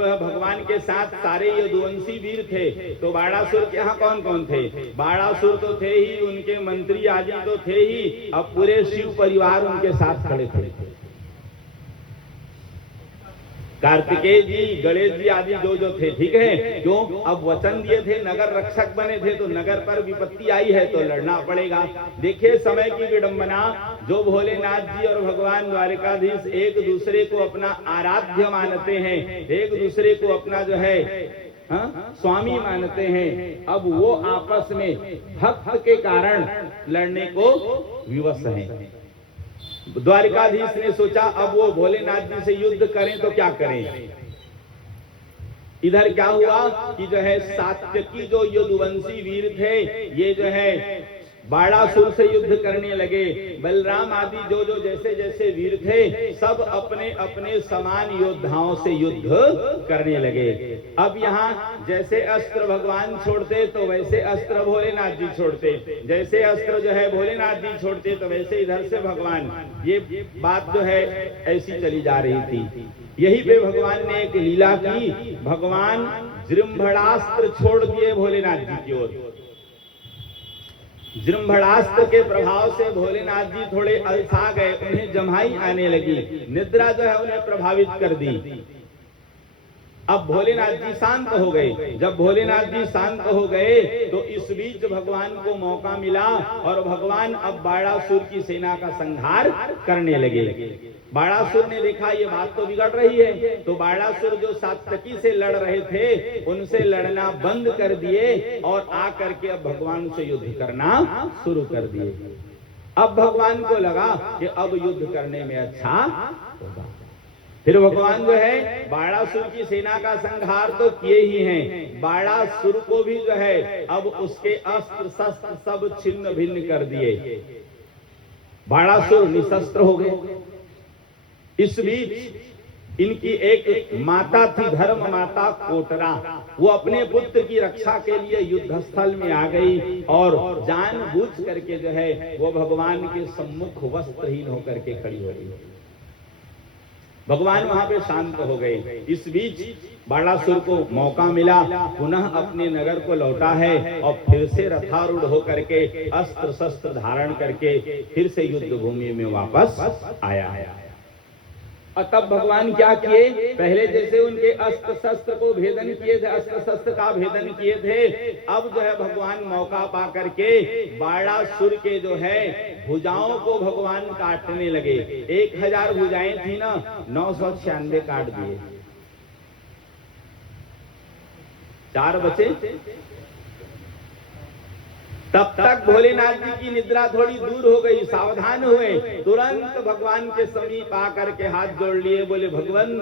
जब भगवान के साथ सारे यदुवंशी वीर थे तो बाणासुर के यहाँ कौन कौन थे? बाणासुर तो थे ही, उनके मंत्री आदि तो थे ही, अब पूरे शिव परिवार उनके साथ खड़े थे। कार्तिकेय जी, गणेश जी आदि जो थे, ठीक है। क्यों? अब वचन दिए थे, नगर रक्षक बने थे, तो नगर पर विपत्ति आई है तो लड़ना पड़ेगा। देखिए समय की विडंबना, जो भोलेनाथ जी और भगवान द्वारिकाधीश एक दूसरे को अपना आराध्य मानते हैं, एक दूसरे को अपना जो है स्वामी मानते हैं, अब वो आपस में भक्त के कारण लड़ने को विवश हैं। द्वारिकाधीश ने सोचा अब वो भोलेनाथ जी से युद्ध करें तो क्या करें। इधर क्या हुआ कि जो है सात्यकी जो यदुवंशी वीर थे, ये जो है बाणासुर से युद्ध करने लगे। बलराम आदि जो जैसे जैसे वीर थे, सब अपने अपने समान योद्धाओं से युद्ध करने लगे। अब यहाँ जैसे अस्त्र भगवान छोड़ते तो वैसे अस्त्र भोलेनाथ जी छोड़ते, जैसे अस्त्र जो है भोलेनाथ जी छोड़ते तो वैसे इधर से भगवान। ये बात जो है ऐसी चली जा रही थी। यही पे भगवान ने एक लीला की, भगवान जृंभणास्त्र छोड़ दिए भोलेनाथ जी की ओर। जृंभणास्त्र के प्रभाव से भोलेनाथ जी थोड़े अलसा गए, उन्हें जम्हाई आने लगी, निद्रा जो है उन्हें प्रभावित कर दी। अब भोलेनाथ जी शांत हो गए। जब भोलेनाथ जी शांत हो गए तो इस बीच भगवान को मौका मिला और भगवान अब बाणासुर की सेना का संहार करने लगे। बाणासुर ने देखा ये बात तो बिगड़ रही है, तो बाणासुर जो सात्यकी से लड़ रहे थे उनसे लड़ना बंद कर दिए और आकर के अब भगवान से युद्ध करना शुरू कर दिए। अब भगवान को लगा कि अब युद्ध करने में अच्छा होगा। फिर भगवान जो है बाणासुर की सेना का संहार तो किए ही हैं, बाणासुर को भी जो है अब उसके अस्त्र शस्त्र सब छिन्न भिन्न कर दिए। बाणासुर निशस्त्र हो गए। इस बीच इनकी एक माता थी, धर्म माता कोटरा, वो अपने पुत्र की रक्षा के लिए युद्ध स्थल में आ गई और जानबूझ करके जो है वो भगवान के सम्मुख वस्त्रहीन होकर के खड़ी हो गई। भगवान वहां पे शांत हो गए। इस बीच बाणासुर को मौका मिला, पुनः अपने नगर को लौटा है और फिर से रथारूढ़ होकर के अस्त्र शस्त्र धारण करके फिर से युद्ध भूमि में वापस आया है। और तब भगवान क्या किए, पहले जैसे उनके अस्त्र शस्त्र को भेदन किए थे, अस्त्र शस्त्र का भेदन किए थे, अब जो है भगवान मौका पा करके बाणासुर के जो है भुजाओं को भगवान काटने लगे। 1000 भुजाएं थी ना, 996 काट दिए, 4 बचे। तब तक भोलेनाथ जी की निद्रा थोड़ी दूर हो गई, सावधान हुए, तुरंत भगवान के समीप आकर के हाथ जोड़ लिए, बोले भगवान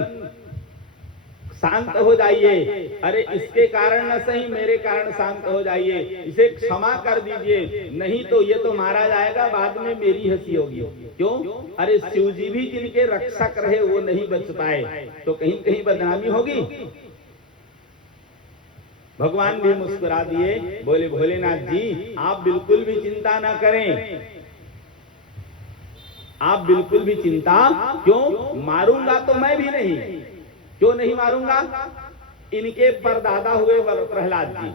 शांत हो जाइए, अरे इसके कारण न सही मेरे कारण शांत हो जाइए, इसे क्षमा कर दीजिए, नहीं तो ये तो मारा जाएगा, बाद में मेरी हंसी होगी। क्यों? अरे शिव जी भी जिनके रक्षक रहे वो नहीं बच पाए तो कहीं कहीं बदनामी होगी। भगवान भी मुस्कुरा दिए, बोले भोलेनाथ जी आप बिल्कुल भी चिंता ना करें, आप बिल्कुल भी चिंता क्यों, मारूंगा तो मैं भी नहीं। क्यों नहीं मारूंगा? इनके परदादा हुए प्रहलाद जी,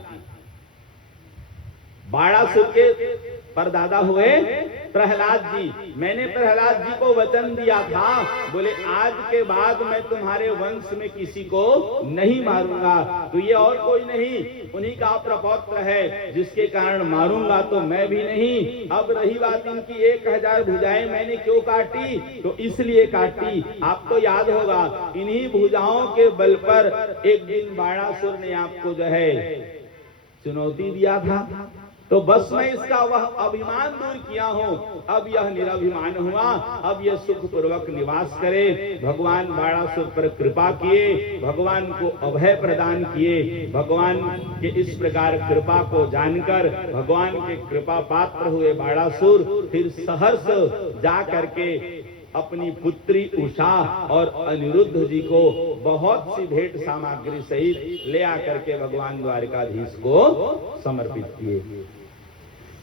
बाणासुर के परदादा हुए प्रहलाद जी। मैंने प्रहलाद जी को वचन दिया था, बोले आज के बाद मैं तुम्हारे वंश में किसी को नहीं मारूंगा, तो ये और कोई नहीं, उन्हीं का प्रपौत्र है, जिसके कारण मारूंगा तो मैं भी नहीं। अब रही बात इनकी 1000 भुजाएं मैंने क्यों काटी, तो इसलिए काटी, आपको याद होगा इन्हीं भुजाओं के बल पर एक दिन बाणासुर ने आपको जो है चुनौती दिया था, तो बस मैं इसका वह अभिमान दूर किया हूं, अब यह निराभिमान हुआ, अब यह सुख पूर्वक निवास करे। भगवान बाणासुर पर कृपा किए, भगवान को अभय प्रदान किए। भगवान के इस प्रकार कृपा को जानकर भगवान के कृपा पात्र हुए बाणासुर फिर सहर्ष जा करके अपनी पुत्री उषा और अनिरुद्ध जी को बहुत सी भेंट सामग्री सहित ले आकर के भगवान द्वारिकाधीश को समर्पित किए।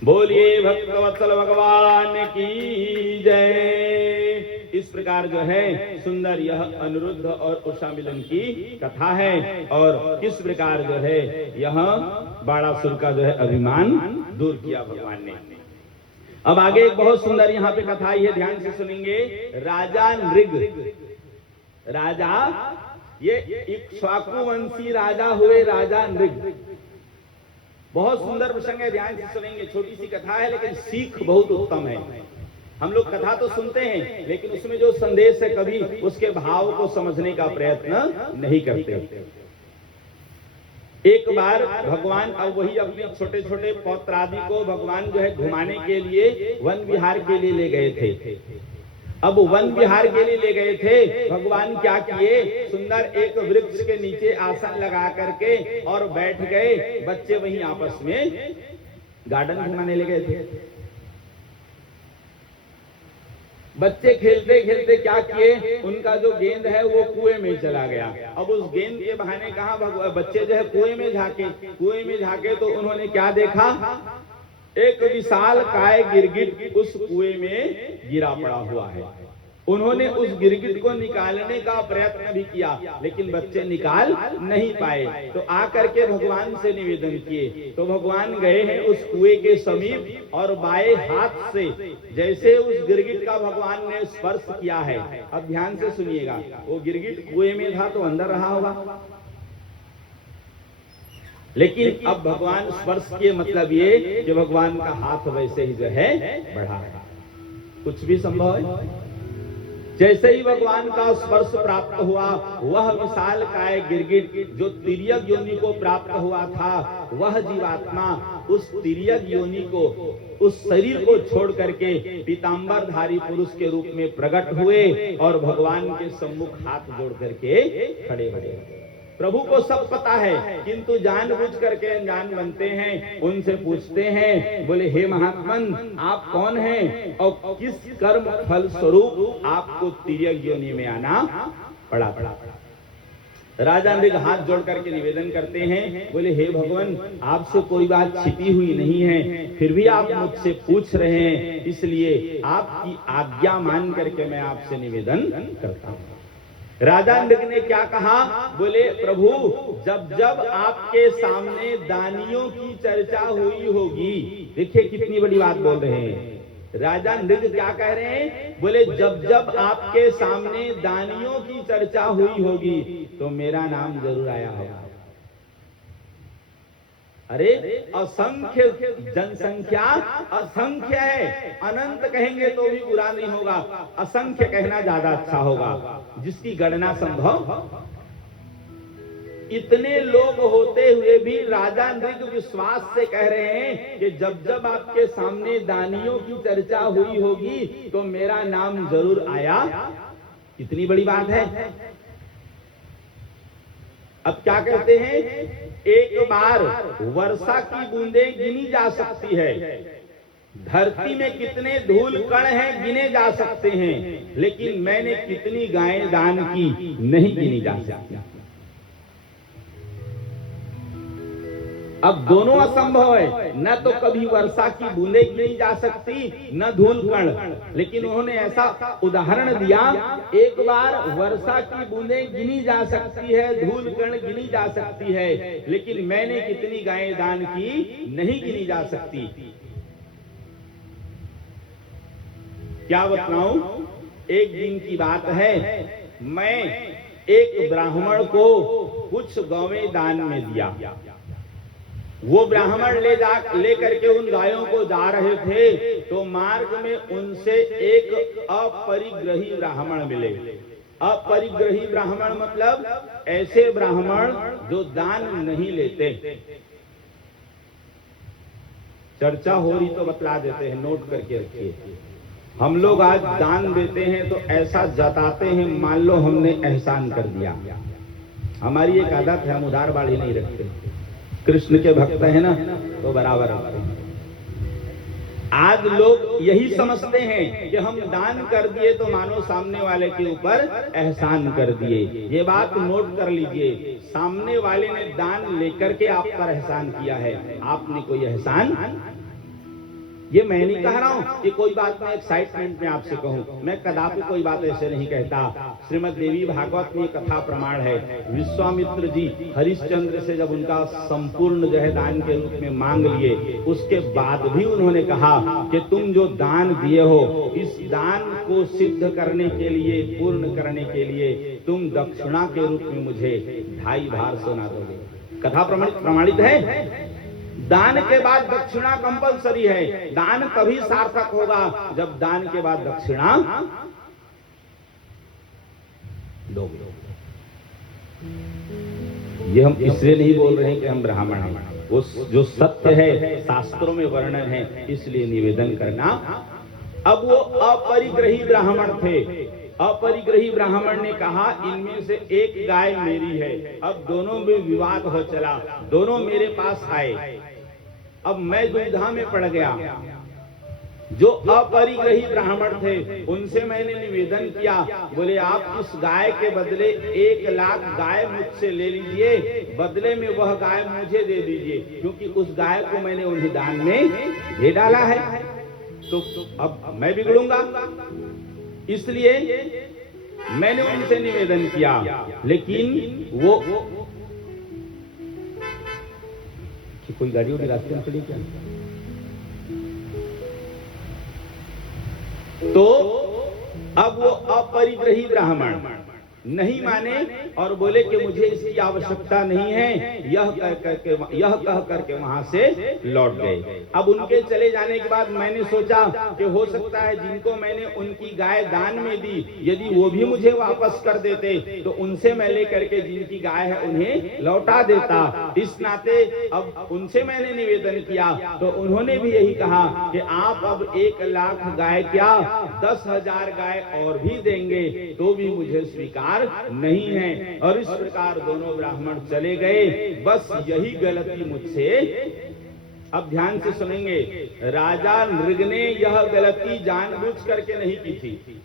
बोलिए भक्तवत्सल भगवान की जय। इस प्रकार जो है सुंदर यह अनिरुद्ध और उषा मिलन की कथा है, और किस प्रकार जो है यह बाणासुर का जो है अभिमान दूर किया भगवान ने। अब आगे एक बहुत सुंदर यहाँ पे कथा आई है, ध्यान से सुनेंगे। राजा नृग, राजा ये इक्ष्वाकु वंशी राजा हुए राजा नृग। बहुत सुंदर प्रसंग है, ध्यान से सुनेंगे। छोटी सी कथा है लेकिन सीख बहुत उत्तम है। हम लोग कथा तो सुनते हैं लेकिन उसमें जो संदेश है कभी उसके भाव को समझने का प्रयत्न नहीं करते। एक बार भगवान, अब वही अपने छोटे छोटे पौत्र आदि को भगवान जो है घुमाने के लिए वन विहार के लिए ले गए थे। अब वन विहार के लिए ले गए थे, भगवान क्या किए, सुंदर एक वृक्ष के नीचे आसन लगा करके और बैठ गए। बच्चे वहीं आपस में गार्डन घुमाने ले गए थे। बच्चे खेलते खेलते क्या किए, उनका जो गेंद है वो कुएं में चला गया। अब उस गेंद के बहाने कहा बच्चे जो है कुएं में झाके तो उन्होंने क्या देखा, एक विशाल काय गिरगिट उस कुएं में गिरा पड़ा हुआ है। उन्होंने उस गिरगिट को निकालने का प्रयत्न भी किया लेकिन बच्चे निकाल नहीं पाए। तो आकर के भगवान से निवेदन किए, तो भगवान गए हैं उस कुएं के समीप और बाएं हाथ से जैसे उस गिरगिट का भगवान ने स्पर्श किया है। अब ध्यान से सुनिएगा, वो गिरगिट कुएं में था तो अंदर रहा होगा, लेकिन अब भगवान स्पर्श किए मतलब ये कि भगवान का हाथ वैसे ही जो है बढ़ा है। कुछ भी संभव है। जैसे ही भगवान का स्पर्श प्राप्त हुआ, वह विशाल काय गिरगिट जो तिर्यक योनि को प्राप्त हुआ था, वह जीवात्मा उस तिर्यक योनि को, उस शरीर को छोड़ करके पीतांबरधारी पुरुष के रूप में प्रकट हुए और भगवान के सम्मुख हाथ जोड़ करके खड़े हुए। प्रभु को सब पता है किंतु जानबूझ करके अनजान बनते हैं। उनसे पूछते हैं, बोले हे महात्मन आप कौन हैं और किस कर्म फल स्वरूप आपको तिर्यक योनि में आना पड़ा। राजा नृग हाथ जोड़ करके निवेदन करते हैं, बोले हे भगवान आपसे कोई बात छिपी हुई नहीं है, फिर भी आप मुझसे पूछ रहे हैं, इसलिए आपकी आज्ञा मान करके मैं आपसे निवेदन करता हूँ। राजा नृग ने क्या कहा, बोले प्रभु जब जब आपके सामने दानियों की चर्चा हुई होगी। देखिए कितनी बड़ी बात बोल रहे हैं। राजा नृग क्या कह रहे हैं, बोले जब जब आपके सामने दानियों की चर्चा हुई होगी तो मेरा नाम जरूर आया होगा। अरे असंख्य जनसंख्या असंख्य है, अनंत कहेंगे तो भी बुरा नहीं होगा, असंख्य कहना ज्यादा अच्छा होगा, जिसकी गणना संभव। इतने लोग होते हुए भी राजा नृग विश्वास से कह रहे हैं कि जब जब आपके सामने दानियों की चर्चा हुई होगी तो मेरा नाम जरूर आया। कितनी बड़ी बात है। अब क्या कहते हैं, एक बार वर्षा की बूंदें गिनी जा सकती है, धरती में कितने धूल कण हैं गिने जा सकते हैं, लेकिन मैंने कितनी गायें दान की नहीं गिनी जा सकती। अब दोनों असंभव है, न तो कभी वर्षा की बूंदें गिनी जा सकती न धूल कण, लेकिन उन्होंने ऐसा उदाहरण दिया, एक बार वर्षा की बूंदें गिनी जा सकती है, धूल कण गिनी जा सकती है, लेकिन मैंने कितनी गायें दान की नहीं गिनी जा सकती। क्या बताऊं, एक दिन की बात है, मैं एक ब्राह्मण को कुछ गौवें दान में दिया। वो ब्राह्मण ले करके उन गायों को जा रहे थे तो मार्ग में उनसे एक अपरिग्रही ब्राह्मण मिले। अपरिग्रही ब्राह्मण मतलब ऐसे ब्राह्मण जो दान नहीं लेते। चर्चा हो रही तो बतला देते हैं, नोट करके रखिए। हम लोग आज दान देते हैं तो ऐसा जताते हैं मान लो हमने एहसान कर दिया। हमारी एक आदत है, हम उधार बाड़ी नहीं रखते। कृष्ण के भक्त है ना तो बराबर रखते हैं। आज लोग यही समझते हैं कि हम दान कर दिए तो मानो सामने वाले के ऊपर एहसान कर दिए। ये बात नोट कर लीजिए, सामने वाले ने दान लेकर के आप पर एहसान किया है, आपने कोई एहसान। ये मैं नहीं कह रहा हूं कि कोई बात मैं एक्साइटमेंट में आपसे कहूं, मैं कदापि कोई बात ऐसे नहीं कहता। श्रीमद् देवी भागवत में कथा प्रमाण है। विश्वामित्र जी हरिश्चंद्र से जब उनका संपूर्ण जो है दान के रूप में मांग लिए, उसके बाद भी उन्होंने कहा कि तुम जो दान दिए हो, इस दान को सिद्ध करने के लिए, पूर्ण करने के लिए तुम दक्षिणा के रूप में मुझे 2.5 भार सोना दोगे। कथा प्रमाणित है। दान के बाद दक्षिणा कंपलसरी है। दान तभी सार्थक होगा जब दान के बाद दक्षिणा दोगे। ये हम इसलिए नहीं बोल रहे हैं कि हम ब्राह्मण हैं, वो जो सत्य है शास्त्रों में वर्णन है, इसलिए निवेदन करना। अब वो अपरिग्रही ब्राह्मण थे। अपरिग्रही ब्राह्मण ने कहा इनमें से एक गाय मेरी है। अब दोनों में विवाद हो चला, दोनों मेरे पास आए। अब मैं दुविधा में पड़ गया। जो अपरिग्रही ब्राह्मण थे उनसे मैंने निवेदन किया, बोले आप इस गाय के बदले 1 लाख गाय मुझसे ले लीजिए, बदले में वह गाय मुझे दे दीजिए, क्योंकि उस गाय को मैंने उन्हें दान में दे डाला है, तो अब मैं बिगड़ूंगा। इसलिए मैंने उनसे निवेदन किया, लेकिन वो कोई गाड़ी उड़ी रास्ते में चली क्या? तो अब वो अपरिग्रही ब्राह्मण नहीं माने और बोले कि मुझे इसकी आवश्यकता नहीं है, यह कह करके वहां से लौट गए। अब उनके चले जाने के बाद मैंने सोचा कि हो सकता है जिनको मैंने उनकी गाय दान में दी, यदि वो भी मुझे वापस कर देते तो उनसे मैं लेकर के जिनकी गाय है उन्हें लौटा देता। इस नाते अब उनसे मैंने निवेदन किया तो उन्होंने भी यही कहा कि आप अब 1 लाख गाय क्या 10,000 गाय और भी देंगे तो भी मुझे स्वीकार नहीं है। और इस प्रकार दोनों ब्राह्मण चले गए। बस यही गलती मुझसे, अब ध्यान से सुनेंगे, राजा नृग ने यह गलती जानबूझ करके नहीं की थी।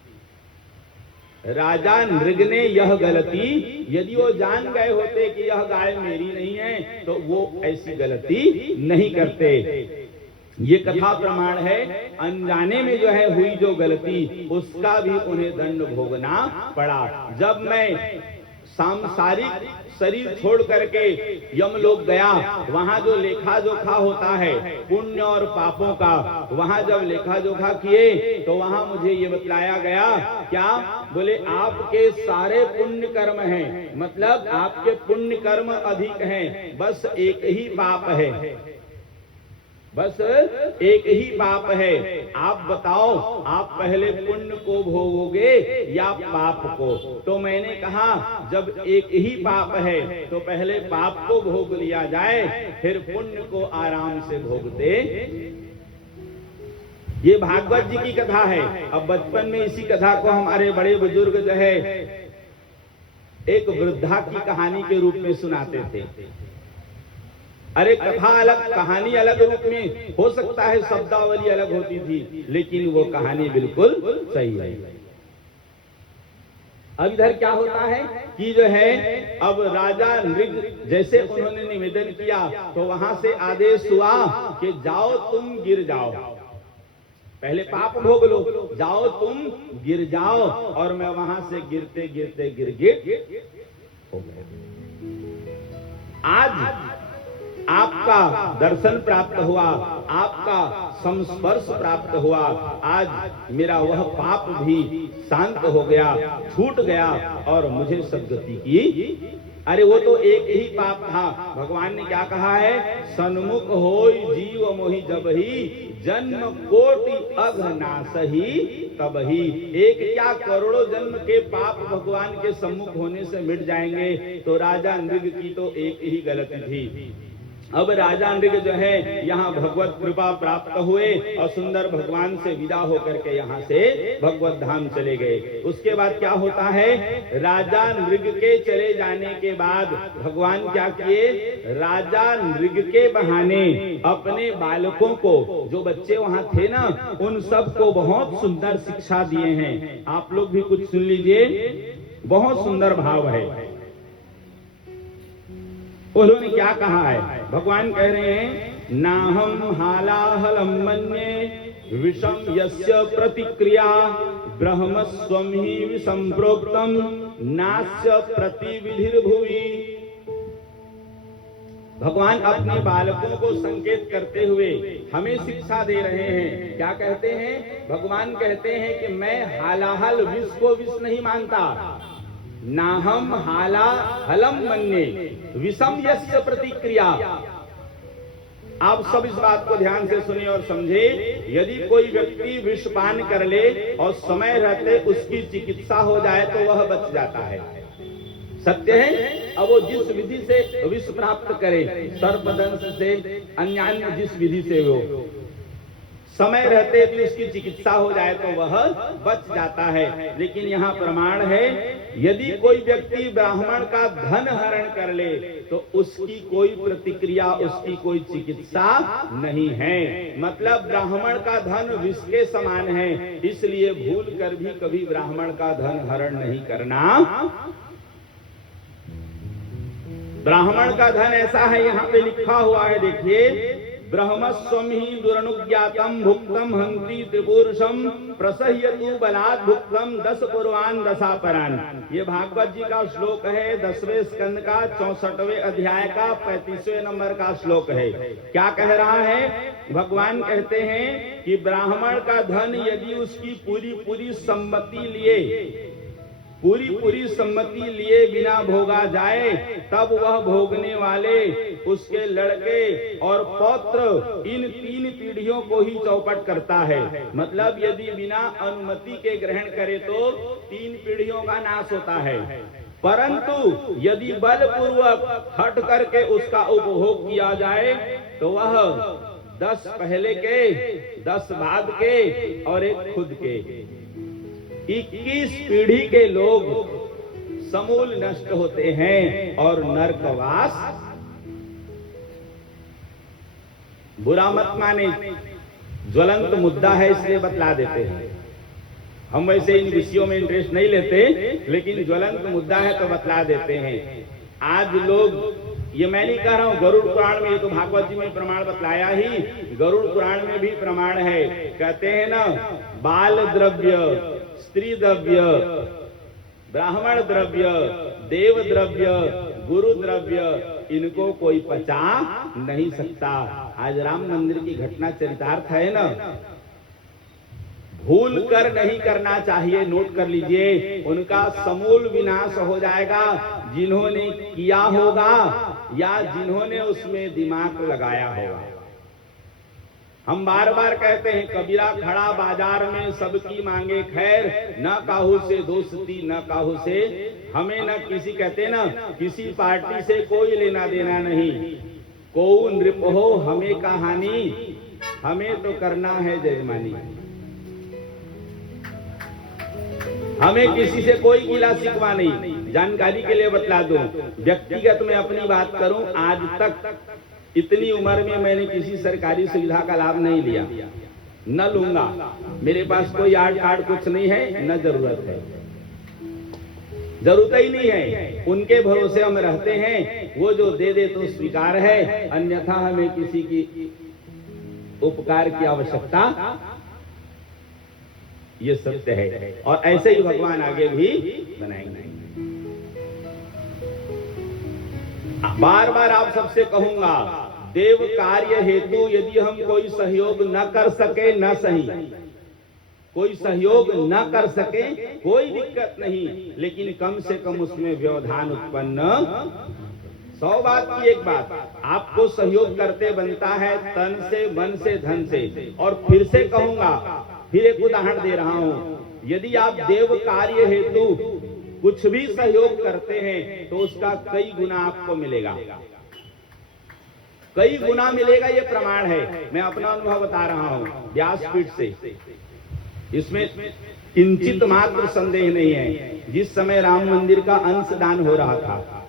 राजा नृग ने यह गलती, यदि वो जान गए होते कि यह गाय मेरी नहीं है तो वो ऐसी गलती नहीं करते। ये कथा प्रमाण है। अनजाने में जो है हुई जो गलती, उसका भी उन्हें दंड भोगना पड़ा। जब मैं सांसारिक शरीर छोड़ करके यमलोक गया, वहां जो लेखा जोखा होता है पुण्य और पापों का, वहां जब लेखा जोखा किए तो वहां मुझे ये बतलाया गया, क्या बोले आपके सारे पुण्य कर्म हैं, मतलब आपके पुण्य कर्म अधिक हैं, बस एक ही पाप है, बस एक ही पाप है। आप बताओ आप पहले पुण्य को भोगोगे या पाप को? तो मैंने कहा जब एक ही पाप है तो पहले पाप को भोग लिया जाए, फिर पुण्य को आराम से भोगते। ये भागवत जी की कथा है। अब बचपन में इसी कथा को हमारे बड़े बुजुर्ग जो है एक वृद्धा की कहानी के रूप में सुनाते थे। अरे कथा अलग, कहानी अलग रूप में हो सकता है, शब्दावली अलग होती थी, लेकिन वो कहानी बिल्कुल सही है। अब इधर क्या होता है कि जो है अब राजा नृग जैसे उन्होंने निवेदन किया तो वहां से आदेश हुआ कि जाओ तुम गिर जाओ, पहले पाप भोग लो, जाओ तुम गिर जाओ। और मैं वहां से गिरते गिरते गिर हो गए। आज आपका दर्शन प्राप्त हुआ, आपका संस्पर्श प्राप्त हुआ, आज मेरा वह पाप भी शांत हो गया, छूट गया और मुझे सद्गति की। अरे वो तो एक ही पाप था। भगवान ने क्या कहा है, सन्मुख होई जीव मोहि जबहि, जन्म कोटि अघ नासहि तबहि। एक क्या करोड़ों जन्म के पाप भगवान के सम्मुख होने से मिट जाएंगे। तो राजा नृग की तो एक ही गलती थी। अब राजा नृग जो है यहाँ भगवत कृपा प्राप्त हुए और सुंदर भगवान से विदा होकर के यहाँ से भगवत धाम चले गए। उसके बाद क्या होता है, राजा नृग के चले जाने के बाद भगवान क्या किए, राजा नृग के बहाने अपने बालकों को, जो बच्चे वहाँ थे ना, उन सबको बहुत सुंदर शिक्षा दिए हैं। आप लोग भी कुछ सुन लीजिए, बहुत सुंदर भाव है। उन्होंने क्या कहा है, भगवान कह रहे हैं नाहम हालाहलम मन्ये विषम यस्य प्रतिक्रिया ब्रह्मस्वम ही विषम प्रोक्तम नास्य प्रतिविधिर्भुवि। भगवान अपने बालकों को संकेत करते हुए हमें शिक्षा दे रहे हैं। क्या कहते हैं? भगवान कहते हैं कि मैं हालाहल विष को विष नहीं मानता। नाहम हालाहलम मन्ये विषम यस्य प्रतिक्रिया। आप सब इस बात को ध्यान से सुनिए और समझे। यदि कोई व्यक्ति विष पान कर ले और समय रहते उसकी चिकित्सा हो जाए तो वह बच जाता है, सत्य है। अब वो जिस विधि से विष प्राप्त करे, सर्पदंश से, अन्य जिस विधि से वो समय रहते भी उसकी चिकित्सा हो जाए तो वह बच जाता है। लेकिन यहाँ प्रमाण है, यदि कोई व्यक्ति ब्राह्मण का धन हरण कर ले तो उसकी कोई प्रतिक्रिया, उसकी कोई चिकित्सा नहीं है। मतलब ब्राह्मण का धन विष के समान है, इसलिए भूल कर भी कभी ब्राह्मण का धन हरण नहीं करना। ब्राह्मण का धन ऐसा है, यहाँ पे लिखा हुआ है, देखिए, ब्रह्मस्वम ही दुरनुज्ञातम भुक्तम हंति त्रिपुरुषम प्रसह्यतु बलात् भुक्तम 10 पूर्वान 10 अपरान। ये भागवत जी का श्लोक है, 10वें स्कंद का 64वें अध्याय का 35वें नंबर का श्लोक है। क्या कह रहा है? भगवान कहते हैं कि ब्राह्मण का धन यदि उसकी पूरी सम्मति लिए, पूरी सम्मति लिए बिना भोगा जाए, तब वह भोगने वाले, उसके लड़के और पौत्र, इन 3 पीढ़ियों को ही चौपट करता है। मतलब यदि बिना अनुमति के ग्रहण करे तो 3 पीढ़ियों का नाश होता है। परंतु यदि बलपूर्वक हट करके उसका उपभोग किया जाए तो वह 10 पहले के, 10 बाद के और 1 खुद के, 21 पीढ़ी के लोग समूल नष्ट होते हैं और नरकवास। बुरा मत माने, ज्वलंत मुद्दा है इसलिए बतला देते हैं। हम वैसे इन विषयों में इंटरेस्ट नहीं लेते, लेकिन ज्वलंत मुद्दा है तो बतला देते हैं। आज लोग, ये मैं नहीं कह रहा हूं, गरुड़ पुराण में, ये तो भागवत जी में प्रमाण बतलाया ही, गरुड़ पुराण में भी प्रमाण है। कहते हैं ना, बाल द्रव्य, स्त्री द्रव्य, ब्राह्मण द्रव्य, देव द्रव्य, गुरु द्रव्य, इनको कोई पचा नहीं सकता। आज राम मंदिर की घटना चरितार्थ है ना, भूल कर नहीं करना चाहिए। नोट कर लीजिए, उनका समूल विनाश हो जाएगा जिन्होंने किया होगा या जिन्होंने उसमें दिमाग लगाया होगा। हम बार बार कहते हैं, कबीरा खड़ा बाजार में सबकी मांगे खैर, न काहू से दोस्ती न काहू से, हमें न किसी, कहते ना, किसी पार्टी से कोई लेना देना नहीं। को नृप हो हमें कहानी, हमें तो करना है जजमानी। हमें किसी से कोई गिला शिकवा नहीं। जानकारी के लिए बतला दूं, व्यक्तिगत में अपनी बात करूं, आज तक इतनी उम्र में मैंने किसी सरकारी सुविधा का लाभ नहीं लिया, न लूंगा। मेरे पास कोई आर्ट कार्ड कुछ नहीं है, न जरूरत है, जरूरत ही नहीं है। उनके भरोसे हम रहते हैं, वो जो दे दे तो स्वीकार है, अन्यथा हमें किसी की उपकार की आवश्यकता, ये सत्य है। और ऐसे ही भगवान आगे भी बनाएंगे। बार बार आप सबसे कहूंगा, देव कार्य हेतु यदि हम कोई सहयोग न कर सके न सही, कोई सहयोग न कर सके कोई दिक्कत नहीं, लेकिन कम से कम उसमें व्यवधान उत्पन्न। 100 बात की एक बात, आपको सहयोग करते बनता है तन से, मन से, धन से। और फिर से कहूंगा, फिर एक उदाहरण दे रहा हूं, यदि आप देव कार्य हेतु कुछ भी सहयोग करते हैं तो उसका कई गुना आपको मिलेगा, कई गुना मिलेगा। ये प्रमाण है, मैं अपना अनुभव बता रहा हूं व्यासपीठ से, इसमें किंचित मात्र संदेह नहीं है। जिस समय राम मंदिर का अंशदान हो रहा था,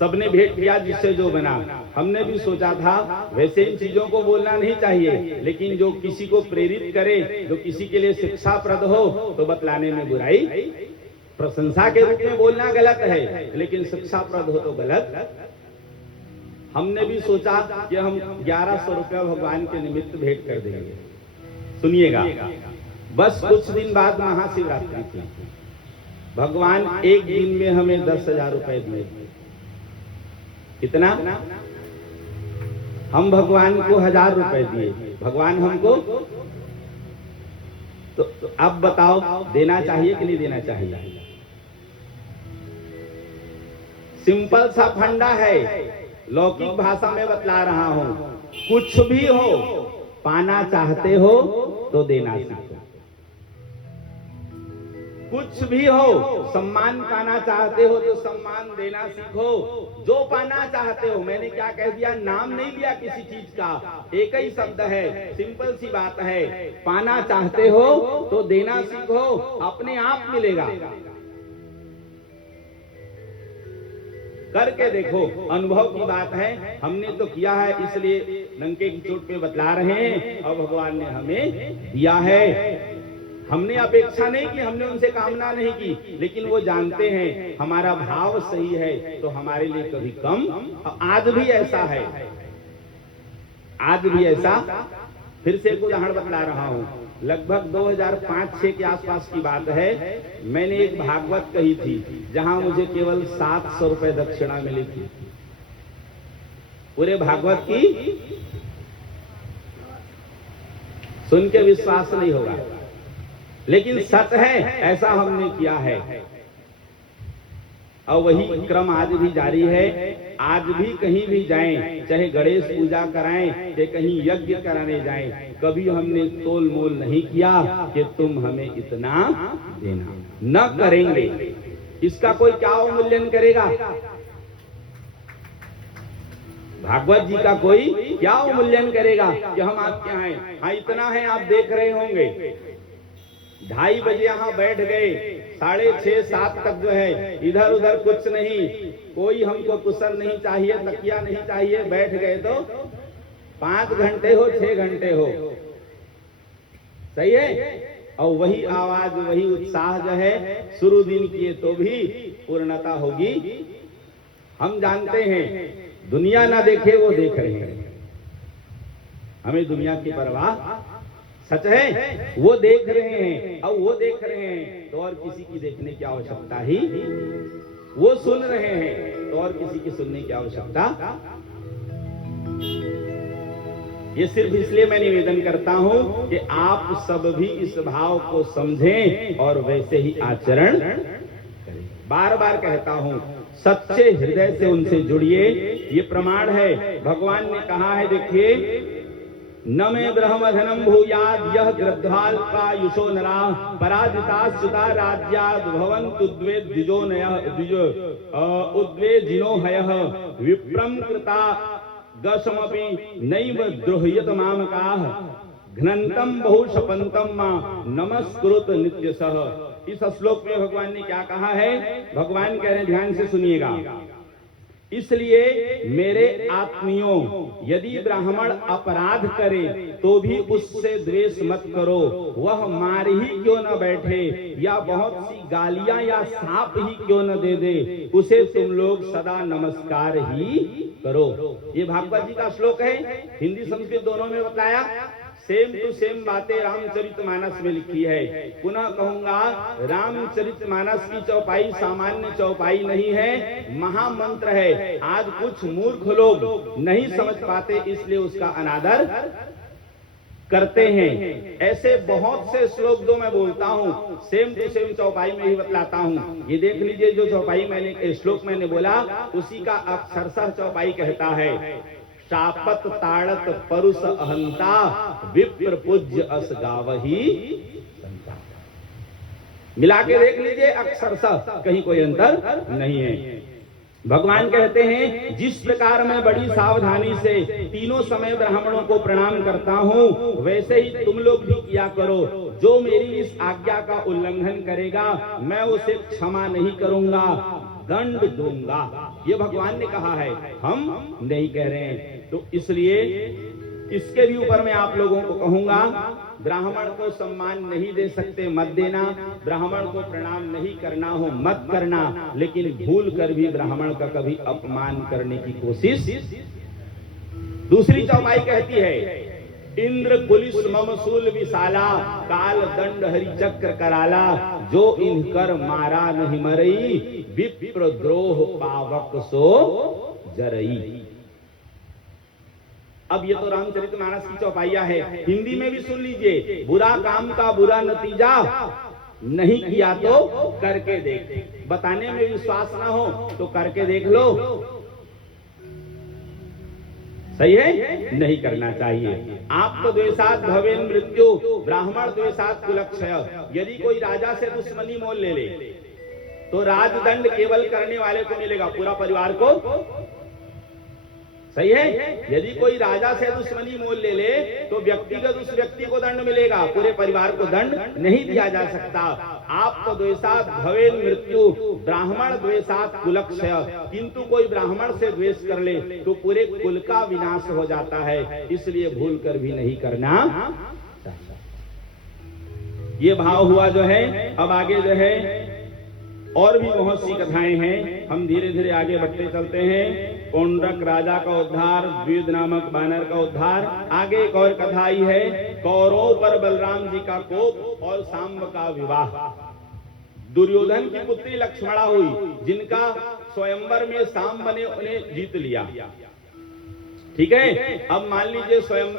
सबने भेंट किया जिससे जो बना। हमने भी सोचा था वैसे इन चीजों को बोलना नहीं चाहिए, लेकिन जो किसी को प्रेरित करे, जो किसी के लिए शिक्षाप्रद हो तो बतलाने में बुराई। प्रशंसा के रूप में बोलना गलत है, लेकिन शिक्षाप्रद हो तो गलत हमने भी सोचा कि हम 1100 रुपया भगवान के निमित्त भेंट कर देंगे। सुनिएगा, बस कुछ दिन बाद महाशिवरात्रि थी। भगवान एक दिन में हमें 10,000 रुपए दिए। कितना? हम भगवान को 1000 रुपए दिए, भगवान हमको। तो अब बताओ, देना चाहिए कि नहीं देना चाहिए? सिंपल सा फंडा है, लौकिक भाषा में बतला रहा हूं। कुछ भी हो, पाना चाहते हो तो देना सीखो। कुछ भी हो, सम्मान पाना चाहते हो तो सम्मान देना सीखो। जो पाना चाहते हो, मैंने क्या कह दिया, नाम नहीं लिया किसी चीज का, एक ही शब्द है, सिंपल सी बात है। पाना चाहते हो तो देना सीखो, अपने आप मिलेगा। करके देखो, अनुभव की बात है, हमने तो किया है, इसलिए लंके की चोट पे बतला रहे हैं। और भगवान ने हमें दिया है। हमने अपेक्षा नहीं की, हमने उनसे कामना नहीं की, लेकिन वो जानते हैं हमारा भाव सही है तो हमारे लिए कभी कम। आज भी ऐसा है, आज भी ऐसा। फिर से एक उदाहरण बतला रहा हूं। लगभग 2005-06 के आसपास की बात है। मैंने एक भागवत कही थी जहां मुझे केवल 700 रुपए दक्षिणा मिली थी पूरे भागवत की। सुन के विश्वास नहीं होगा, लेकिन सत्य है, ऐसा हमने किया है। और वही क्रम आज भी जारी है। आज भी कहीं भी जाएं, चाहे गणेश पूजा कराएं, चाहे कहीं यज्ञ कराने जाएं, कभी हमने तोल मोल नहीं किया कि तुम हमें इतना देना। न करेंगे, इसका कोई क्या अवमूल्यन करेगा? भागवत जी का कोई क्या अवमूल्यन करेगा कि हम आपके यहाँ हैं? हाँ, इतना है, आप देख रहे होंगे 2:30 बजे यहाँ बैठ गए, 6:30-7 तक जो है इधर उधर कुछ नहीं, कोई हमको कुशन नहीं चाहिए, तकिया नहीं चाहिए, बैठ गए तो 5 घंटे हो 6 घंटे हो, सही है। और वही आवाज, वही उत्साह जो है शुरू दिन किए तो भी पूर्णता होगी। हम जानते हैं दुनिया ना देखे वो देख रहे हैं, हमें दुनिया की परवाह, सच है, वो देख रहे हैं। और वो देख रहे हैं तो और किसी की देखने की आवश्यकता ही, वो सुन रहे हैं तो और किसी की सुनने की आवश्यकता। ये सिर्फ इसलिए मैं निवेदन करता हूं कि आप सब भी इस भाव को समझें और वैसे ही आचरण करें। बार बार कहता हूं, सच्चे हृदय से उनसे जुड़िए, ये प्रमाण है। भगवान ने कहा है, देखिए, न मे ब्रह्मधनम भूयाद यह गृध्वाल्पायुषो नरा पराजिताच्युता राज्याद भवन्तु उद्वेजिनो हयः विप्रं कृता गशमपि नैव द्रोह्यत मामकाः घ्नन्तं बहुशपन्तं मा नमस्कुरुत नित्यशः। इस श्लोक में भगवान ने क्या कहा है? भगवान कह रहे हैं, ध्यान से सुनिएगा। इसलिए मेरे आत्मियों, यदि ब्राह्मण अपराध करे तो भी उससे द्वेष मत करो। वह मार ही क्यों न बैठे या बहुत सी गालियां या साप ही क्यों न दे दे, उसे तुम लोग सदा नमस्कार ही करो। ये भागवत जी का श्लोक है, हिंदी संस्कृत दोनों में बताया। सेम टू सेम बातें रामचरितमानस में लिखी है। पुनः कहूंगा, रामचरितमानस की चौपाई सामान्य चौपाई नहीं है, महामंत्र है। आज कुछ मूर्ख लोग नहीं समझ पाते, इसलिए उसका अनादर करते हैं। ऐसे बहुत से श्लोक जो मैं बोलता हूँ, सेम टू सेम चौपाई में ही बतलाता हूँ। ये देख लीजिए, जो चौपाई मैंने श्लोक मैंने बोला, उसी का अक्षरशः चौपाई कहता है, शापत ताड़त परुष अहंता विप्र पूज्य अस गावही। मिला के देख लीजिए, अक्षरशः कहीं कोई अंतर नहीं है। भगवान कहते हैं, जिस प्रकार मैं बड़ी सावधानी से तीनों समय ब्राह्मणों को प्रणाम करता हूँ, वैसे ही तुम लोग भी किया करो। जो मेरी इस आज्ञा का उल्लंघन करेगा, मैं उसे क्षमा नहीं करूंगा, दंड दूंगा। ये भगवान ने कहा है, हम नहीं कह रहे हैं। तो इसलिए इसके भी ऊपर मैं आप लोगों को कहूंगा, ब्राह्मण को सम्मान नहीं दे सकते, मत देना। ब्राह्मण को प्रणाम नहीं करना हो, मत करना। लेकिन भूल कर भी ब्राह्मण का कभी अपमान करने की कोशिश दूसरी चौपाई कहती है, इंद्र कुलिस ममसूल विशाला, काल दंड हरि चक्र कराला, जो इनकर मारा नहीं मरई, विप्र द्रोह पावक सो जरई। अब ये तो रामचरितमानस की चौपाइया है, हिंदी में भी सुन लीजिए। बुरा काम का बुरा नतीजा, नहीं किया तो करके देख। बताने में विश्वास ना हो तो करके देख लो। सही है, नहीं करना चाहिए। आप तो द्वेषात् भवेन मृत्यु, ब्राह्मण द्वेषात् कुलक्षय। यदि कोई राजा से दुश्मनी मोल ले ले तो राजदंड केवल करने वाले को मिलेगा, पूरा परिवार को। सही है। यदि कोई राजा से दुश्मनी मोल ले ले तो व्यक्तिगत उस व्यक्ति को दंड मिलेगा, पूरे परिवार को दंड नहीं दिया जा सकता। आप तो द्वेषात् भवेन मृत्यु, ब्राह्मण द्वेषात् कुलक्षय। किंतु कोई ब्राह्मण से द्वेष कर ले तो पूरे कुल का विनाश हो जाता है, इसलिए भूल कर भी नहीं करना। ये भाव हुआ जो है। अब आगे जो है और भी बहुत सी कथाएं हैं, हम धीरे धीरे आगे बढ़ते चलते हैं। पौंड्रक राजा का उद्धार, द्विविद नामक बानर का उद्धार। आगे एक और कथा आई है, कौरवों पर बलराम जी का कोप और सांब का विवाह। दुर्योधन की पुत्री लक्ष्मणा हुई, जिनका स्वयंवर में सांब ने उन्हें जीत लिया। ठीक है। अब मान लीजिए स्वयं